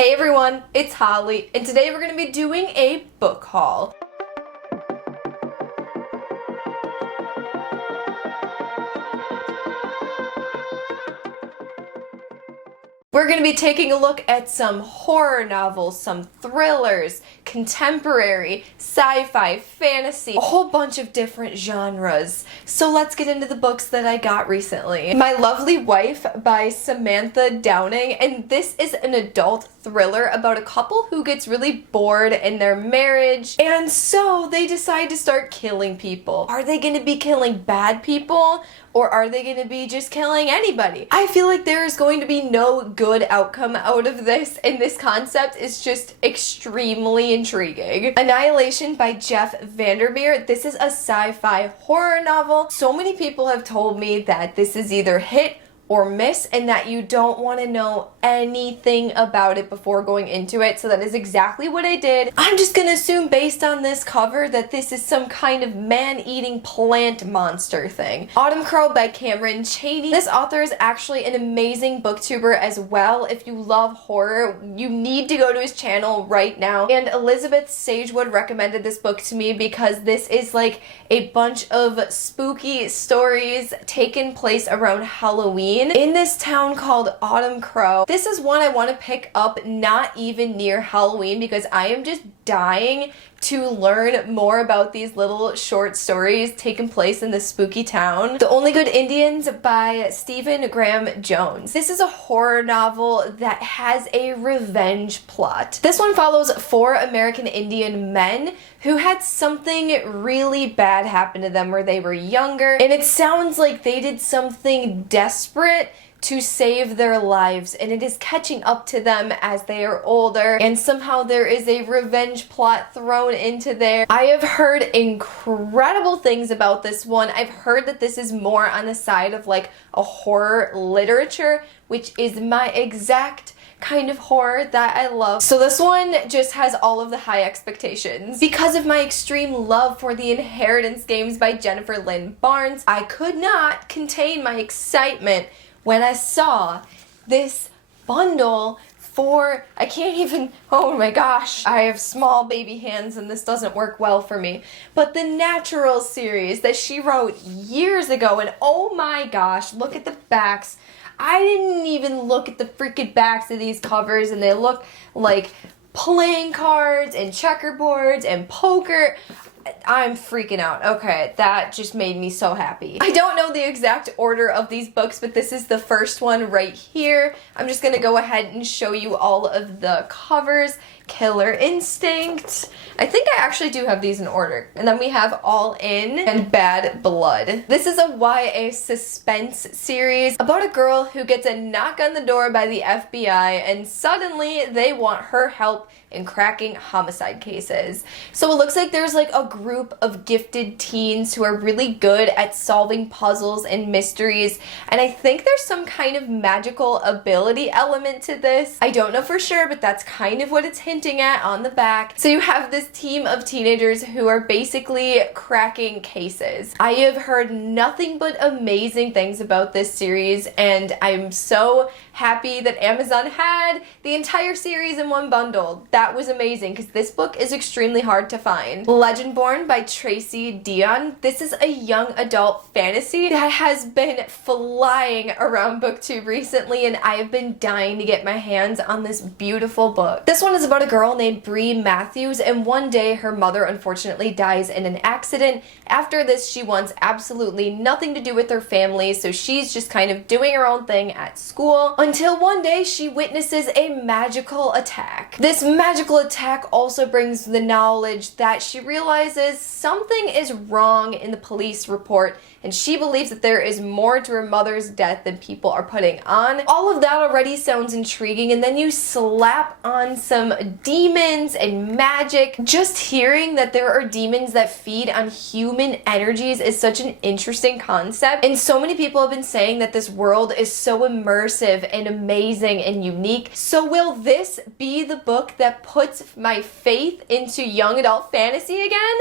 Hey everyone, it's Holly, and today we're going to be doing a book haul. We're going to be taking a look at some horror novels, some thrillers, contemporary, sci-fi, fantasy, a whole bunch of different genres. So let's get into the books that I got recently. My Lovely Wife by Samantha Downing, and this is an adult thriller about a couple who gets really bored in their marriage, and so they decide to start killing people. Are they going to be killing bad people? Or are they going to be just killing anybody? I feel like there is going to be no good outcome out of this, and this concept is just extremely intriguing. Annihilation by Vandermeer. This is a sci-fi horror novel. So many people have told me that this is either hit or miss, and that you don't want to know anything about it before going into it, so that is exactly what I did. I'm just gonna assume based on this cover that this is some kind of man-eating plant monster thing. Autumncrow by Chaney. This author is actually an amazing booktuber as well. If you love horror, you need to go to his channel right now. And Elizabeth SAGEWOOD recommended this book to me because this is like a bunch of spooky stories taking place around Halloween in this town called Autumncrow. This is one I want to pick up not even near Halloween because I am just dying to learn more about these little short stories taking place in this spooky town. The Only Good Indians by Stephen Graham Jones. This is a horror novel that has a revenge plot. This one follows 4 American Indian men who had something really bad happen to them where they were younger, and it sounds like they did something desperate to save their lives, and it is catching up to them as they are older, and somehow there is a revenge plot thrown into there. I have heard incredible things about this one. I've heard that this is more on the side of like a horror literature, which is my exact kind of horror that I love. So this one just has all of the high expectations. Because of my extreme love for the Inheritance games by Jennifer Lynn Barnes, I could not contain my excitement when I saw this bundle for, I can't even, oh my gosh, I have small baby hands and this doesn't work well for me, but the Natural series that she wrote years ago, and oh my gosh, look at the backs. I didn't even look at the freaking backs of these covers, and they look like playing cards and checkerboards and poker. I'm freaking out. Okay, that just made me so happy. I don't know the exact order of these books, but this is the first one right here. I'm just gonna go ahead and show you all of the covers. Killer Instinct. I think I actually do have these in order. And then we have All In and Bad Blood. This is a YA suspense series about a girl who gets a knock on the door by the FBI, and suddenly they want her help in cracking homicide cases. So it looks like there's like a group of gifted teens who are really good at solving puzzles and mysteries, and I think there's some kind of magical ability element to this. I don't know for sure, but that's kind of what it's hinting at on the back. So you have this team of teenagers who are basically cracking cases. I have heard nothing but amazing things about this series, and I'm so happy that Amazon had the entire series in one bundle. That was amazing because this book is extremely hard to find. Legendborn by Tracy Dion. This is a young adult fantasy that has been flying around BookTube recently, and I have been dying to get my hands on this beautiful book. This one is about a girl named Bree Matthews, and one day her mother unfortunately dies in an accident. After this, she wants absolutely nothing to do with her family, so she's just kind of doing her own thing at school until one day she witnesses a magical attack. This magical attack also brings the knowledge that she realizes something is wrong in the police report, and she believes that there is more to her mother's death than people are putting on. All of that already sounds intriguing, and then you slap on some demons and magic. Just hearing that there are demons that feed on human energies is such an interesting concept, and so many people have been saying that this world is so immersive and amazing and unique. So will this be the book that puts my faith into young adult fantasy again?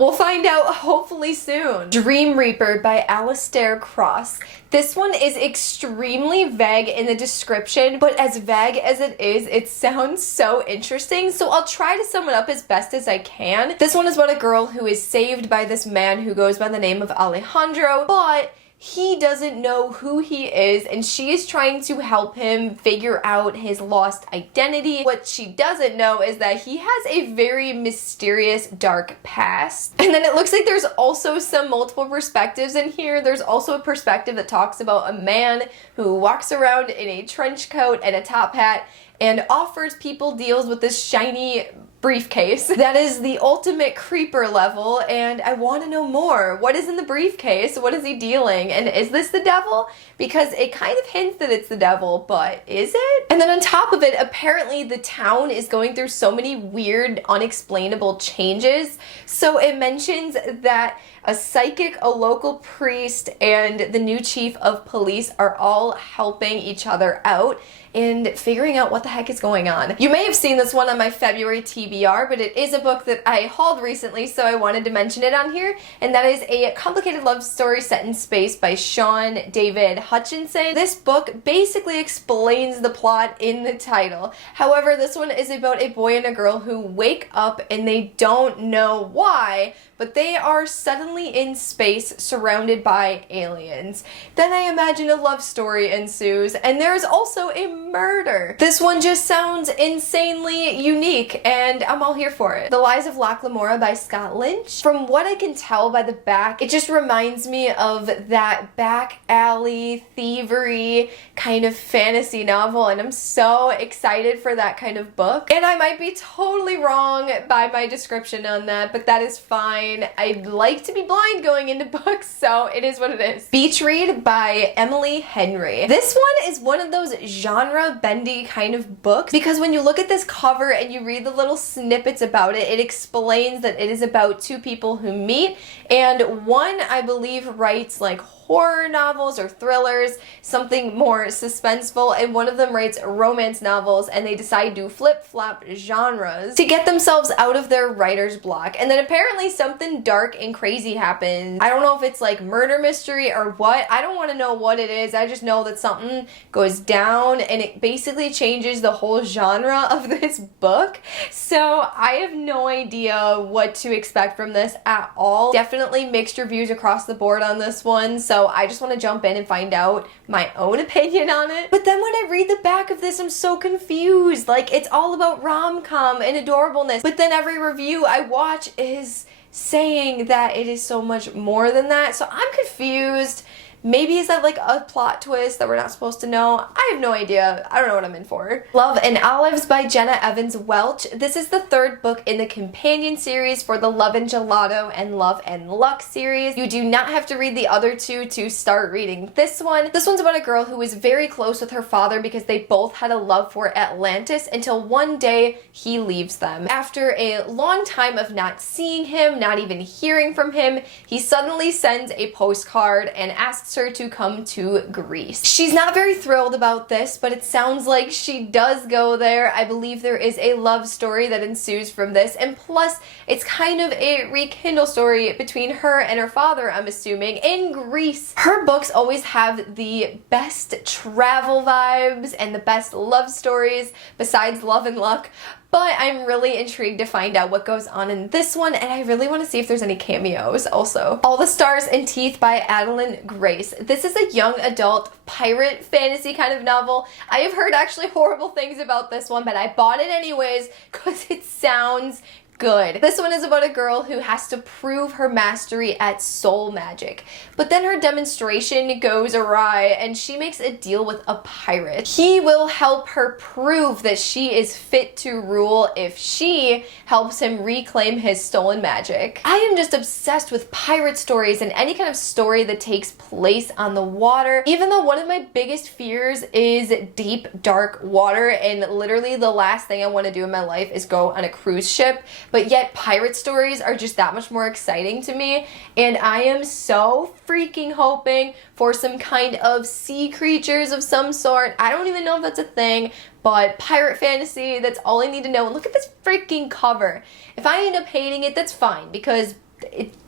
We'll find out hopefully soon. Dream Reaper by Alistair Cross. This one is extremely vague in the description, but as vague as it sounds so interesting, so I'll try to sum it up as best as I can. This one is about a girl who is saved by this man who goes by the name of Alejandro, but he doesn't know who he is, and she is trying to help him figure out his lost identity. What she doesn't know is that he has a very mysterious, dark past. And then it looks like there's also some multiple perspectives in here. There's also a perspective that talks about a man who walks around in a trench coat and a top hat and offers people deals with this shiny briefcase. That is the ultimate creeper level, and I want to know more. What is in the briefcase? What is he dealing? And is this the devil? Because it kind of hints that it's the devil, but is it? And then on top of it, apparently the town is going through so many weird, unexplainable changes. So it mentions that a psychic, a local priest, and the new chief of police are all helping each other out and figuring out what the heck is going on. You may have seen this one on my February TBR, but it is a book that I hauled recently, so I wanted to mention it on here, and that is A Complicated Love Story Set in Space by Sean David Hutchinson. This book basically explains the plot in the title. However, this one is about a boy and a girl who wake up and they don't know why, but they are suddenly in space surrounded by aliens. Then I imagine a love story ensues, and there's also a murder. This one just sounds insanely unique, and I'm all here for it. The Lies of Lacklamora by Scott Lynch. From what I can tell by the back, it just reminds me of that back alley, thievery kind of fantasy novel, and I'm so excited for that kind of book. And I might be totally wrong by my description on that, but that is fine. I like to be blind going into books, so it is what it is. Beach Read by Emily Henry. This one is one of those genre-bendy kind of books, because when you look at this cover and you read the little snippets about it, it explains that it is about two people who meet, and one, I believe, writes like horror novels or thrillers, something more suspenseful, and one of them writes romance novels, and they decide to flip-flop genres to get themselves out of their writer's block. And then apparently something dark and crazy happens. I don't know if it's like murder mystery or what. I don't want to know what it is. I just know that something goes down and it basically changes the whole genre of this book. So I have no idea what to expect from this at all. Definitely mixed reviews across the board on this one, so I just want to jump in and find out my own opinion on it. But then when I read the back of this, I'm so confused. Like, it's all about rom-com and adorableness, but then every review I watch is saying that it is so much more than that, so I'm confused. Maybe is that like a plot twist that we're not supposed to know? I have no idea. I don't know what I'm in for. Love and Olives by Jenna Evans Welch. This is the third book in the companion series for the Love and Gelato and Love and Luck series. You do not have to read the other two to start reading this one. This one's about a girl who is very close with her father because they both had a love for Atlantis until one day he leaves them. After a long time of not seeing him, not even hearing from him, he suddenly sends a postcard and asks her to come to Greece. She's not very thrilled about this, but it sounds like she does go there. I believe there is a love story that ensues from this, and plus it's kind of a rekindle story between her and her father, I'm assuming, in Greece. Her books always have the best travel vibes and the best love stories besides Love and Luck, but I'm really intrigued to find out what goes on in this one, and I really want to see if there's any cameos also. All the Stars and Teeth by Adeline Grace. This is a young adult pirate fantasy kind of novel. I have heard actually horrible things about this one, but I bought it anyways because it sounds good. This one is about a girl who has to prove her mastery at soul magic, but then her demonstration goes awry and she makes a deal with a pirate. He will help her prove that she is fit to rule if she helps him reclaim his stolen magic. I am just obsessed with pirate stories and any kind of story that takes place on the water, even though one of my biggest fears is deep, dark water, and literally the last thing I want to do in my life is go on a cruise ship. But yet pirate stories are just that much more exciting to me, and I am so freaking hoping for some kind of sea creatures of some sort. I don't even know if that's a thing, but pirate fantasy, that's all I need to know. And look at this freaking cover. If I end up hating it, that's fine, because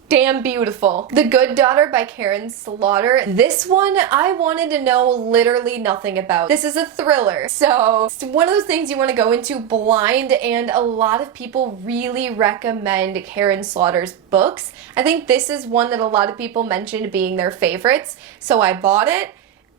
damn beautiful. The Good Daughter by Karen Slaughter. This one I wanted to know literally nothing about. This is a thriller, so it's one of those things you want to go into blind, and a lot of people really recommend Karen Slaughter's books. I think this is one that a lot of people mentioned being their favorites, so I bought it.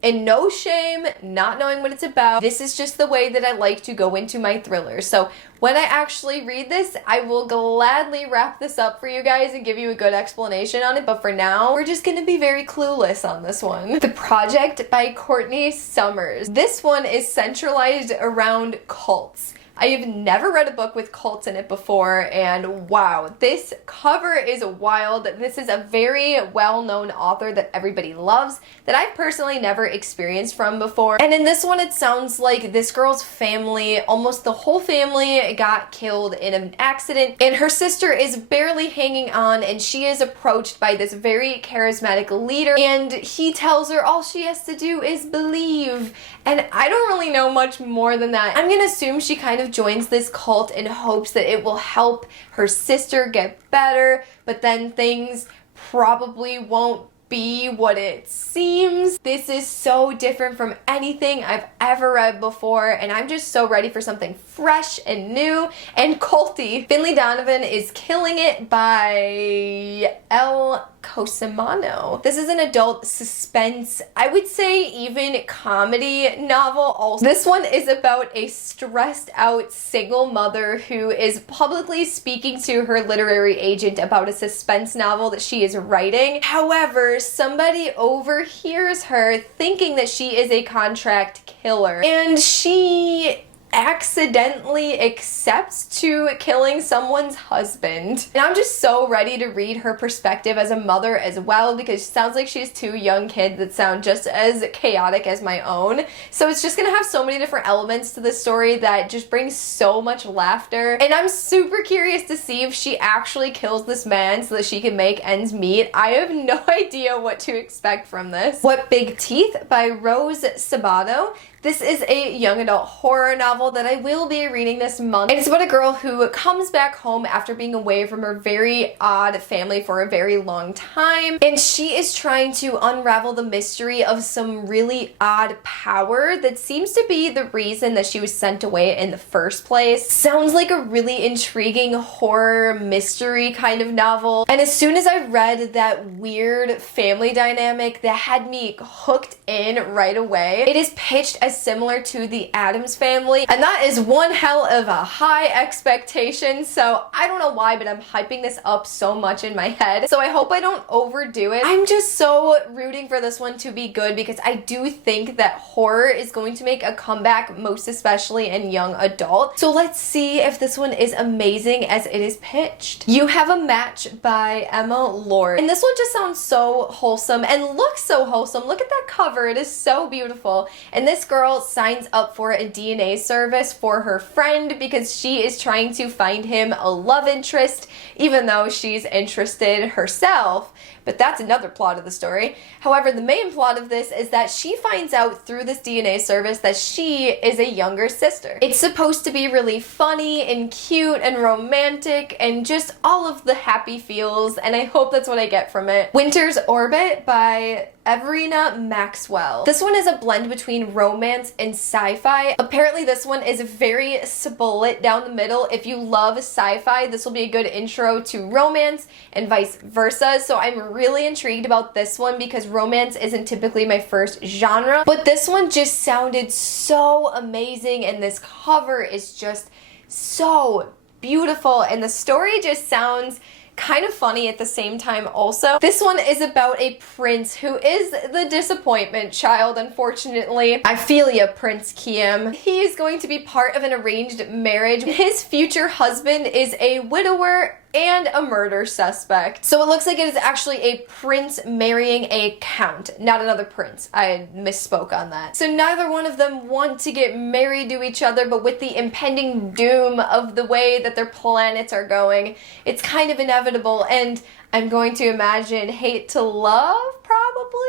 And no shame, not knowing what it's about. This is just the way that I like to go into my thrillers. So when I actually read this, I will gladly wrap this up for you guys and give you a good explanation on it. But for now, we're just gonna be very clueless on this one. The Project by Courtney Summers. This one is centralized around cults. I have never read a book with cults in it before, and wow, this cover is wild. This is a very well-known author that everybody loves that I've personally never experienced from before. And in this one, it sounds like this girl's family, almost the whole family, got killed in an accident, and her sister is barely hanging on, and she is approached by this very charismatic leader, and he tells her all she has to do is believe. And I don't really know much more than that. I'm gonna assume she kind of joins this cult in hopes that it will help her sister get better, but then things probably won't be what it seems. This is so different from anything I've ever read before, and I'm just so ready for something fresh and new and culty. Finley Donovan is killing it by L. Cosimano. This is an adult suspense, I would say even comedy novel also. This one is about a stressed out single mother who is publicly speaking to her literary agent about a suspense novel that she is writing. However, somebody overhears her thinking that she is a contract killer, and she accidentally accepts to killing someone's husband. And I'm just so ready to read her perspective as a mother as well, because it sounds like she has two young kids that sound just as chaotic as my own. So it's just gonna have so many different elements to this story that just brings so much laughter. And I'm super curious to see if she actually kills this man so that she can make ends meet. I have no idea what to expect from this. What Big Teeth by Rose Sabato. This is a young adult horror novel that I will be reading this month. And it's about a girl who comes back home after being away from her very odd family for a very long time. And she is trying to unravel the mystery of some really odd power that seems to be the reason that she was sent away in the first place. Sounds like a really intriguing horror mystery kind of novel. And as soon as I read that weird family dynamic, that had me hooked in right away. It is pitched as similar to the Addams Family, and that is one hell of a high expectation, so I don't know why, but I'm hyping this up so much in my head, so I hope I don't overdo it. I'm just so rooting for this one to be good, because I do think that horror is going to make a comeback, most especially in young adult. So let's see if this one is amazing as it is pitched. You Have a Match by Emma Lord. And this one just sounds so wholesome and looks so wholesome. Look at that cover, it is so beautiful. And this girl signs up for a DNA service for her friend because she is trying to find him a love interest, even though she's interested herself. But that's another plot of the story. However, the main plot of this is that she finds out through this DNA service that she is a younger sister. It's supposed to be really funny and cute and romantic and just all of the happy feels, and I hope that's what I get from it. Winter's Orbit by Everina Maxwell. This one is a blend between romance and sci-fi. Apparently this one is very split down the middle. If you love sci-fi, this will be a good intro to romance and vice versa. So I'm really intrigued about this one because romance isn't typically my first genre, but this one just sounded so amazing, and this cover is just so beautiful, and the story just sounds kind of funny at the same time also. This one is about a prince who is the disappointment child, unfortunately. I feel ya, Prince Kiem. He's going to be part of an arranged marriage. His future husband is a widower and a murder suspect. So it looks like it is actually a prince marrying a count, not another prince. I misspoke on that. So neither one of them want to get married to each other, but with the impending doom of the way that their planets are going, it's kind of inevitable, and I'm going to imagine hate to love, probably.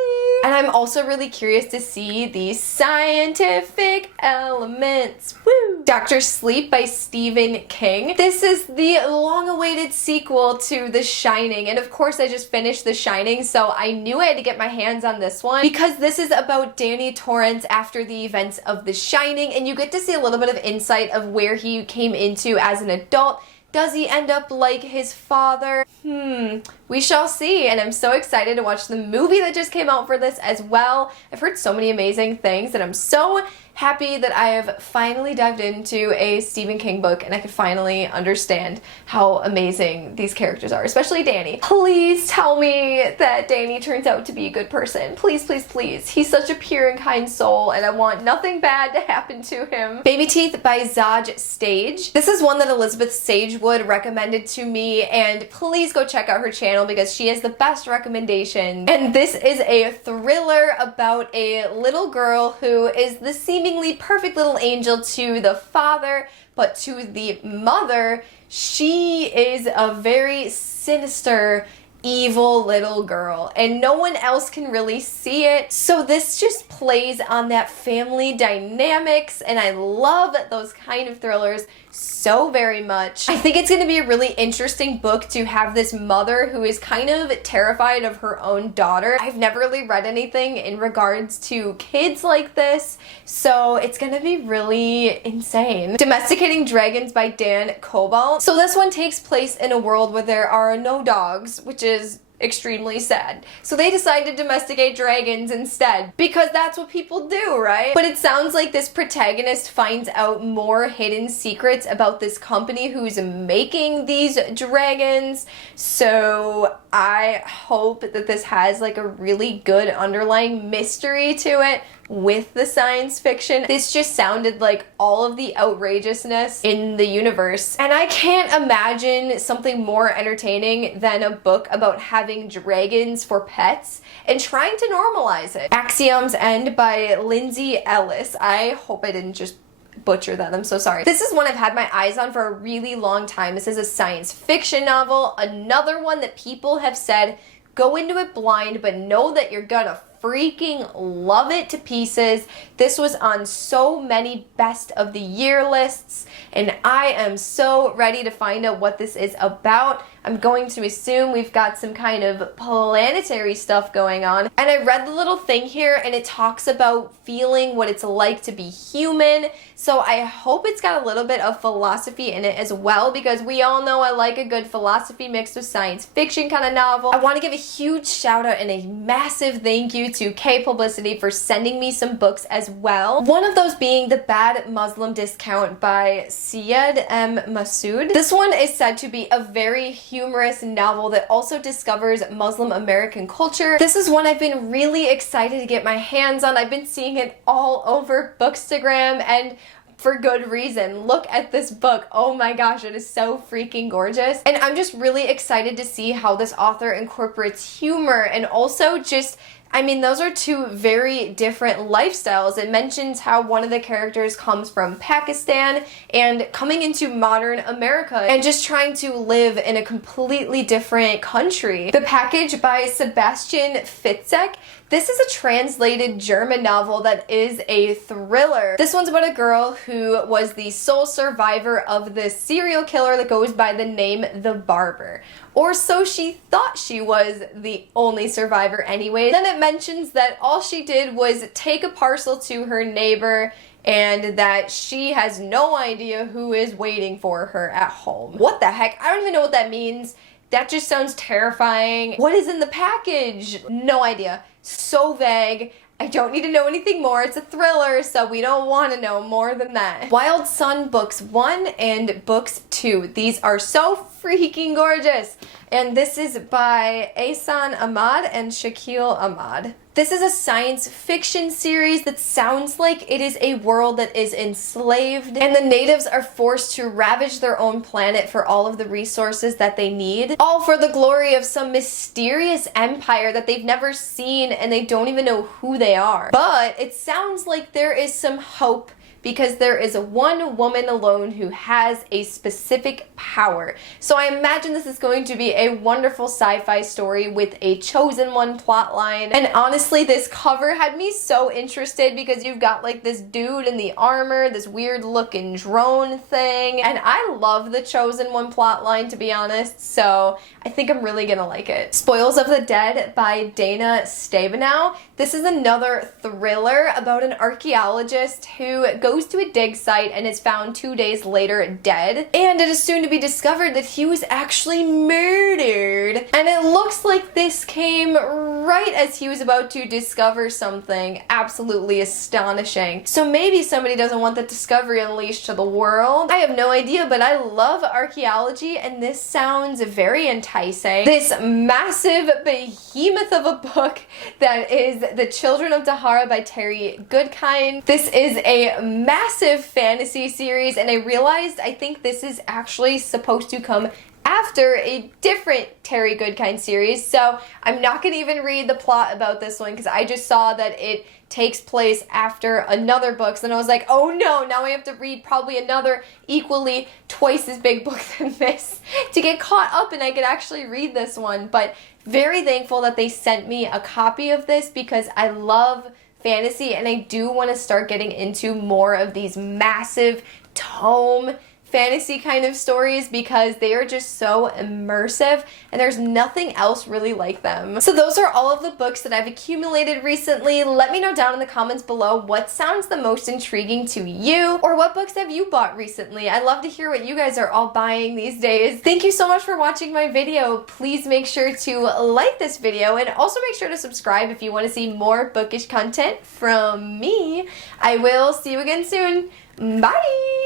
And I'm also really curious to see these scientific elements. Woo! Dr. Sleep by Stephen King. This is the long-awaited sequel to The Shining, and of course I just finished The Shining, so I knew I had to get my hands on this one because this is about Danny Torrance after the events of The Shining, and you get to see a little bit of insight of where he came into as an adult. Does he end up like his father? We shall see, and I'm so excited to watch the movie that just came out for this as well. I've heard so many amazing things, and I'm so happy that I have finally dived into a Stephen King book and I could finally understand how amazing these characters are, especially Danny. Please tell me that Danny turns out to be a good person. Please, please, please. He's such a pure and kind soul, and I want nothing bad to happen to him. Baby Teeth by Zaj Stage. This is one that Elizabeth Sagewood recommended to me, and please go check out her channel because she has the best recommendation. And this is a thriller about a little girl who is the seemingly perfect little angel to the father, but to the mother, she is a very sinister, evil little girl, and no one else can really see it. So this just plays on that family dynamics, and I love those kind of thrillers so very much. I think it's going to be a really interesting book to have this mother who is kind of terrified of her own daughter. I've never really read anything in regards to kids like this, so it's going to be really insane. Domesticating Dragons by Dan Cobalt. So this one takes place in a world where there are no dogs, which is extremely sad. So they decide to domesticate dragons instead because that's what people do, right? But it sounds like this protagonist finds out more hidden secrets about this company who's making these dragons. So I hope that this has like a really good underlying mystery to it with the science fiction. This just sounded like all of the outrageousness in the universe. And I can't imagine something more entertaining than a book about having dragons for pets and trying to normalize it. Axios End by Lindsay Ellis. I hope I didn't just butcher that. I'm so sorry. This is one I've had my eyes on for a really long time. This is a science fiction novel. Another one that people have said, go into it blind, but know that you're gonna freaking love it to pieces. This was on so many best of the year lists, and I am so ready to find out what this is about. I'm going to assume we've got some kind of planetary stuff going on. And I read the little thing here, and it talks about feeling what it's like to be human. So I hope it's got a little bit of philosophy in it as well, because we all know I like a good philosophy mixed with science fiction kind of novel. I want to give a huge shout out and a massive thank you to K Publicity for sending me some books as well. One of those being The Bad Muslim Discount by Syed M. Masood. This one is said to be a very humorous novel that also discovers Muslim American culture. This is one I've been really excited to get my hands on. I've been seeing it all over Bookstagram, and for good reason. Look at this book. Oh my gosh, it is so freaking gorgeous. And I'm just really excited to see how this author incorporates humor and also just, I mean, those are two very different lifestyles. It mentions how one of the characters comes from Pakistan and coming into modern America and just trying to live in a completely different country. The Package by Sebastian Fitzek. This is a translated German novel that is a thriller. This one's about a girl who was the sole survivor of the serial killer that goes by the name The Barber. Or so she thought she was the only survivor anyway. Then it mentions that all she did was take a parcel to her neighbor and that she has no idea who is waiting for her at home. What the heck? I don't even know what that means. That just sounds terrifying. What is in the package? No idea. So vague. I don't need to know anything more. It's a thriller, so we don't want to know more than that. Wild Sun Books 1 and Books 2. These are so freaking gorgeous. And this is by Ahsan Ahmad and Shakil Ahmad. This is a science fiction series that sounds like it is a world that is enslaved, and the natives are forced to ravage their own planet for all of the resources that they need, all for the glory of some mysterious empire that they've never seen and they don't even know who they are. But it sounds like there is some hope because there is one woman alone who has a specific power. So I imagine this is going to be a wonderful sci-fi story with a chosen one plotline. And honestly, this cover had me so interested because you've got like this dude in the armor, this weird looking drone thing, and I love the chosen one plotline, to be honest, so I think I'm really gonna like it. Spoils of the Dead by Dana Stabenow. This is another thriller about an archaeologist who goes to a dig site and is found 2 days later dead, and it is soon to be discovered that he was actually murdered. And it looks like this came right as he was about to discover something absolutely astonishing. So maybe somebody doesn't want that discovery unleashed to the world. I have no idea, but I love archaeology and this sounds very enticing. This massive behemoth of a book that is The Children of Dahara by Terry Goodkind. This is a massive fantasy series, and I realized I think this is actually supposed to come after a different Terry Goodkind series, so I'm not going to even read the plot about this one because I just saw that it takes place after another book, and I was like, oh no, now I have to read probably another equally twice as big book than this to get caught up and I could actually read this one. But very thankful that they sent me a copy of this because I love fantasy and I do want to start getting into more of these massive tome fantasy kind of stories because they are just so immersive and there's nothing else really like them. So those are all of the books that I've accumulated recently. Let me know down in the comments below what sounds the most intriguing to you, or what books have you bought recently. I'd love to hear what you guys are all buying these days. Thank you so much for watching my video. Please make sure to like this video and also make sure to subscribe if you want to see more bookish content from me. I will see you again soon. Bye!